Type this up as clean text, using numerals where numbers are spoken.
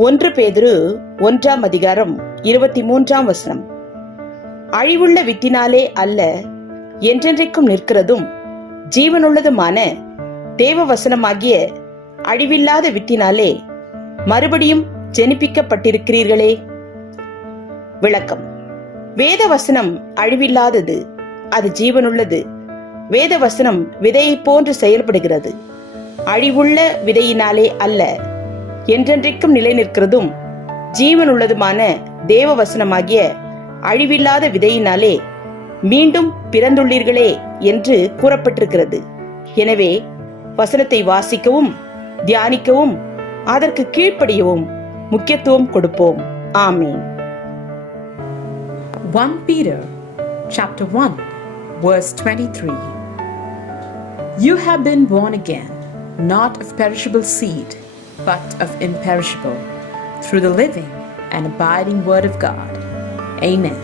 1 பேதுரு 1:23 அழிவுள்ள வித்தினாலே அல்ல, என்றென்றைக்கும் நிற்கிறதும் ஜீவனுள்ளதுமான தேவ வசனமாகிய அழிவில்லாத வித்தினாலே மறுபடியும் ஜெனிப்பிக்கப்பட்டிருக்கிறீர்களே. விளக்கம்: வேத வசனம் அழிவில்லாதது, அது ஜீவனுள்ளது. வேத வசனம் விதையை போன்று செயல்படுகிறது. அழிவுள்ள விதையினாலே அல்ல, என்றென்றைக்கும் நிலை நிற்கிறதும் ஜீவனுள்ளதுமான தேவ வசனமாகிய அழிவில்லாத விதையினாலே மீண்டும் பிறந்துள்ளீர்களே என்று கூறப்பட்டிருக்கிறது. எனவே வசனத்தை வாசிக்கவும் தியானிக்கவும் அதற்கு கீழ்ப்படியவும் முக்கியத்துவம் கொடுப்போம். ஆமென். 1 Peter chapter 1 verse 23. You have been born again, not of perishable seed, but of imperishable, through the living and abiding word of God. Amen.